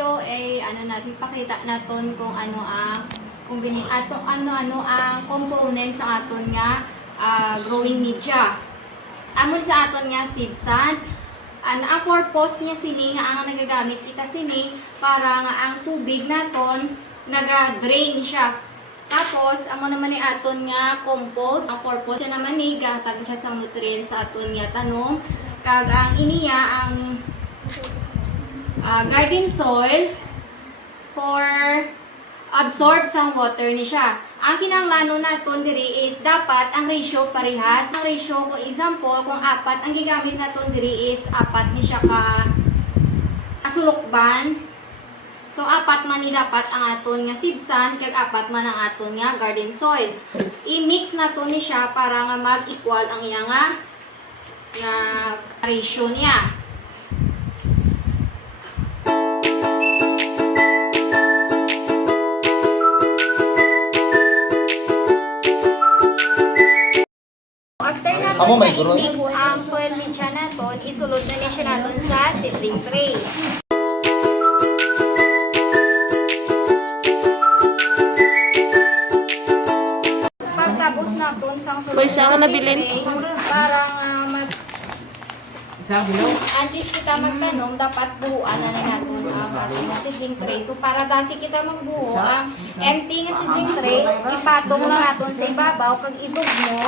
video ay natin pakita naton kung ano ang ang components sa aton nga growing media. Amon sa aton nga seed sand, ang purpose niya sini nga ang nagagamit kita sini para nga ang tubig naton naga-drain siya. Tapos amo naman ni aton nga compost, ang purpose niya naman ni gatag siya sa nutrients sa aton nga tanom. Kag ang iniya ang garden soil for absorb sa water ni siya. Ang kinahanglan naton diri is dapat ang ratio parehas. Ang ratio, kung example, kung 4 ang gigamit naton diri is 4 ni siya ka asulokban. So 4 man ni dapat ang aton nga sibsan kag 4 man ang aton nga garden soil. I-mix naton ni siya para nga mag-equal ang iya nga ratio niya. After natin na-mix ang soil media naton, isulod na niya naton sa seedling tray. Pagtapos naton sang sulod na seedling tray, parang antes kita magtanom, dapat buuan na natin ang ating seedling tray. So, para basi kita magbuo, ang empty nga seedling tray, ipatong lang natin sa ibabaw, kag idugmo.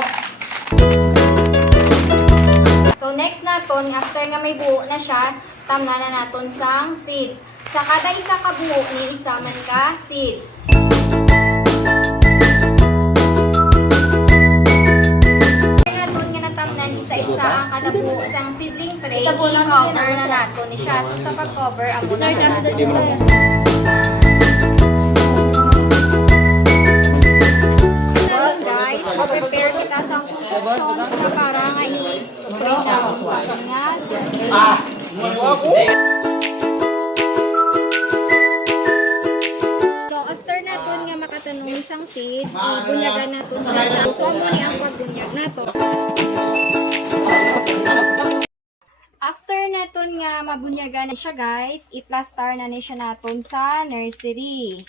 So, next natin, after nga may buo na siya, tamna na natin sang seeds. Sa kada isa ka buo, ni isa man ka seeds. Isa-isa ang kada buo isang seedling tray, i-cover na natin siya. So, sa pag-cover, ang muna na natin. Guys, prepare kita sa cushions na para nga i-spray natin sa nga seedling tray. So, after natin nga makatanong isang seeds, bunyagan natin sa isang. So, amo ni ang pagbunyag natin. After naton nga mabunyagan na siya guys, i-plaster na ni siya naton sa nursery.